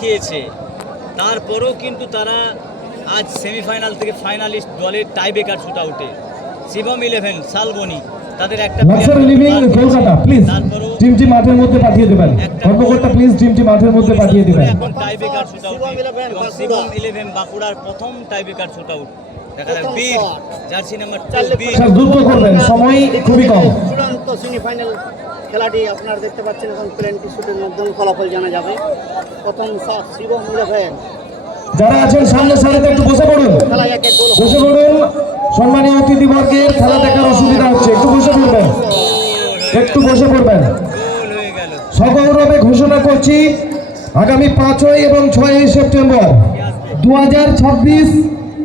দেখিয়েছে, তারপরেও কিন্তু তারা আজ সেমিফাইনাল থেকে ফাইনালিস্ট দলের টাইব্রেকার শুট আউটে শিবম ইলেভেন শালবনী তাদের একটা কলকাতা প্লিজ টিমটি মাঠের মধ্যে পাঠিয়ে দেবেন, কর্মকর্তা প্লিজ টিমটি মাঠের মধ্যে পাঠিয়ে দেবেন। এখন টাইব্রেকার শুট আউট এবং শিবম ইলেভেন বাঁকুড়ার প্রথম টাইব্রেকার শুট আউট দেখা যাক বীর জার্সি নাম্বার 20 দ্রুত করবেন, সময় খুবই কম। চূড়ান্ত সেমিফাইনাল খেলাটি আপনারা দেখতে পাচ্ছেন, এখন পেনাল্টি শুটের মাধ্যমে ফলাফল জানা যাবে। প্রথম শট শিবম ইলেভেন। যারা আছেন সামনে সারিতে একটু বসে পড়ুন, খেলায় এক গোল। বসে পড়ুন। সম্মানীয় অতিথিবর্গের খেলা দেখার অসুবিধা হচ্ছে, একটু বসে পড়বেন, একটু বসে পড়বেন। গোল হয়ে গেল। সগৌরবে ঘোষণা করছি আগামী 5 এবং 6 সেপ্টেম্বর 2026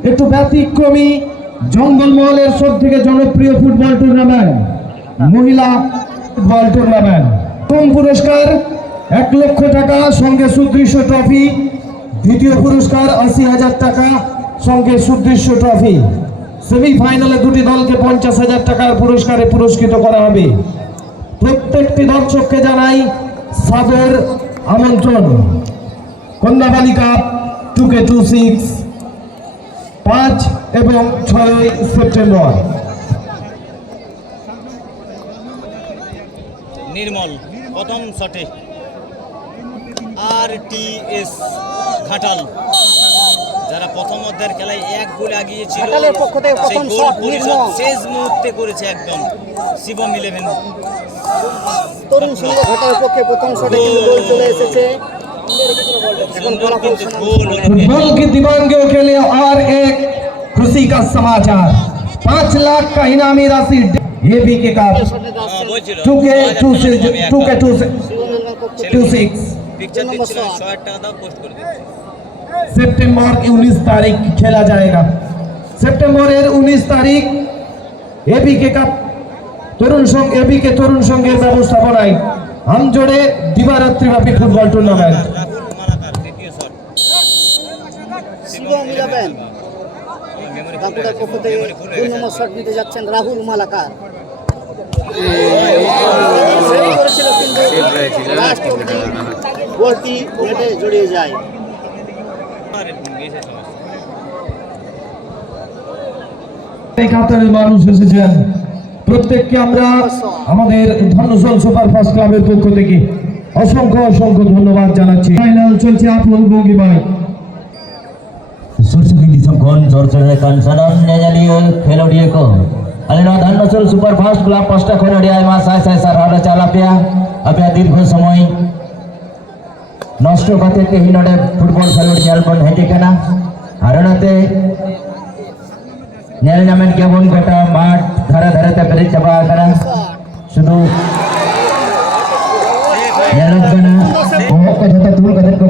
একটু ব্যতিক্রমী জঙ্গলমহলের সব থেকে জনপ্রিয় ফুটবল টুর্নামেন্ট, মহিলা ফুটবল টুর্নামেন্ট। প্রথম পুরস্কার 1 লক্ষ টাকা সঙ্গে সুদৃশ্য ট্রফি, দ্বিতীয় পুরস্কার 80,000 টাকা সঙ্গে সুদৃশ্য ট্রফি। সেমিফাইনালে দুটি দলকে 50,000 টাকার পুরস্কারে পুরস্কৃত করা হবে। প্রত্যেকটি দর্শককে জানাই সাদর আমন্ত্রণ। কন্যা বালিকা 2K26 5 এবং 6 সেপ্টেম্বর। নির্মল প্রথম শটে RTS ঘাটাল যারা প্রথম অধ্যায়ের খেলায় 1 গোল এগিয়েছিল, ঘাটালের পক্ষ থেকে প্রথম সেই গোল শট পরিশোধ নির্মল। শেষ মুহূর্তে করেছে একদম শিবম ইলেভেন। তরুণ সংঘ ঘাটালের পক্ষে প্রথম শটে কিন্তু গোল চলে এসেছে। এখন ফলাফল শোনান। फुटबॉल की दिवांगियों के लिए और एक खुशी का समाचार, 5 लाख का इनामी राशि ABK का বলছিল 2K26 শিবম ইলেভেন পক্ষ থেকে 26 পিকচার দিচ্ছিলাম 100 টাকা দাও পোস্ট করে দিচ্ছি। सेप्टेम्बर की 19 तारीख खेला जाएगा। सेप्टेम्बरेर 19 तारीख एबीके का एबीके तरुण संघेर व्यवस्थापनाय আমজোড়ে দিবারাত্রিব্যাপী ফুটবল টুর্নামেন্ট। রাহুল মালাকার দ্বিতীয় শট। শিবম ইলেভেন মেমোরি বাঁকুড়ার পক্ষ থেকে 2 নম্বর শট নিতে যাচ্ছেন রাহুল মালাকার। সেভ করেছিল কিন্তু লাস্ট অবধি গোলটি নেটে জড়িয়ে যায়। এই কাতারের মানুষ এসেছেন, প্রত্যেককে আমরা আমাদের ধন্যশাল সুপারফাস্ট ক্লাবের পক্ষ থেকে অসংখ্য অসংখ্য ধন্যবাদ জানাচ্ছি। ফাইনাল চলছে আপন ভঙ্গিমায়। Sursukit disokon sorcerer kansadan nyanyaliyo khelodiye ko alena dhannosol superfast club pasta khonodiya ma sai sarhada chalapia apya dirgho somoy নষ্ট করতে হিনডে ফুটবল খেলোয়াড় খেলবন হেঁটে কেনা হারণাতে নেল নামেন কেমন গোটা মাঠ ধারে ধারেতে পেরে চাপা করা শুধু নেলগনা ও কথা তুল কদের কো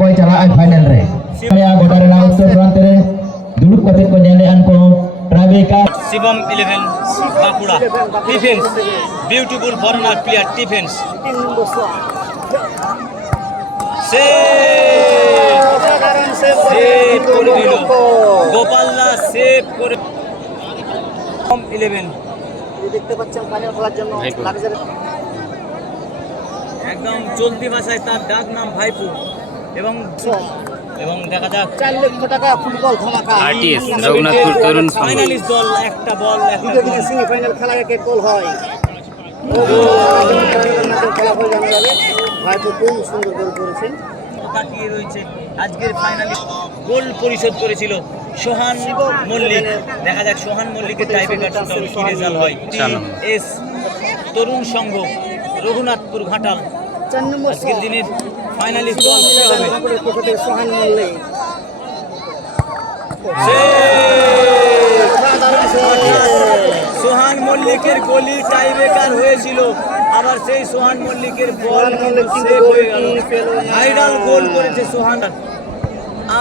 কয় চালা আই ফাইনাল রে या गोटारे ना उत्तर प्रांत रे दुलुक कते को नेले अनको tiebreaker Shivam eleven Bankura defence beautiful foreigner player defence 3 number shot save করে দিল গোপালদা, সেভ করে শিবম ইলেভেন দেখতে পাচ্ছেন ফাইনাল খেলার জন্য লাক্সারি একদম চলতি ভাষায় তার ডাক নাম ভাইপু এবং দেখা যাক 4 লক্ষ টাকা ফুটবল ধামাকা। RTS রঘুনাথপুর তরুণ সংঘ ফাইনালিস্ট দল একটা বল একটা দ্বিতীয় দিকে সেমিফাইনাল খেলায় এক গোল হয়। ফলাফল জানা যাবে। ভাইপো খুব সুন্দর গোল করেছেন। তাকিয়ে রয়েছে আজকের ফাইনালিস্ট গোল পরিশোধ করেছিল সোহান মল্লিক। দেখা যাক সোহান মল্লিকের টাইব্রেকার শুট কি রেজাল্ট হয়। এস তরুণ সংঘ রঘুনাথপুর ঘাটাল 4 নম্বর আজকের শট দিনের ফাইনালিস্ট দল কে হবে? বাঁকুড়ার পক্ষ থেকে সোহান মল্লিক। সোহান মল্লিকের গোলি টাইব্রেকার হয়েছিল, আবার সেই সোহান মল্লিকের বল সেভ হয়ে গেল। ভাইরাল গোল করেছে সোহান।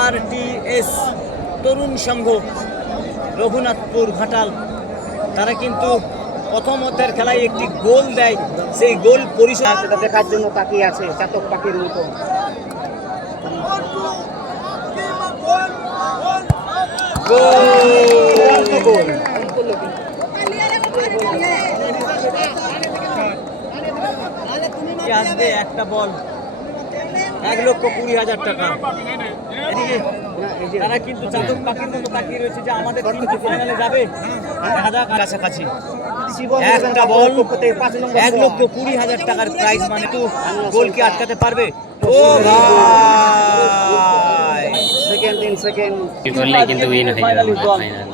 RTS তরুণ সংঘ রঘুনাথপুর ঘাটাল তারা কিন্তু প্রথম অধ্যায়ের খেলায় একটি গোল দেয়, সেই গোল পরিশোধ সেটা দেখার জন্য তাকিয়ে আছে চাতক পাখির মতো। গোল আসবে একটা বল 1,20,000 টাকা। এদিকে না, এই যে তারা কিন্তু চাতক পাখির মতো তাকিয়ে রয়েছে যে আমাদের টিম কি ফাইনালে যাবে। দেখা যাক, কাছাকাছি শিবম একটা বল, পক্ষ থেকে 5 নম্বর 1,20,000 টাকার প্রাইজ, মানে তো গোল কি আটকাতে পারবে? ও ভাই, সেকেন্ড ইন সেকেন্ড কি করলে কিন্তু উইন হয়ে যাবে আমাদের ফাইনাল।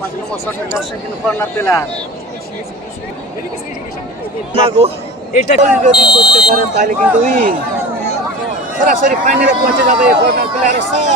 5 নম্বর শটটা যাচ্ছে কিন্তু কর্নার প্লেয়ার মাগো এটা যদি করতে পারে তাহলে কিন্তু উইন, সরাসরি ফাইনালে পৌঁছে যাবে কর্নার প্লেয়ারের শট।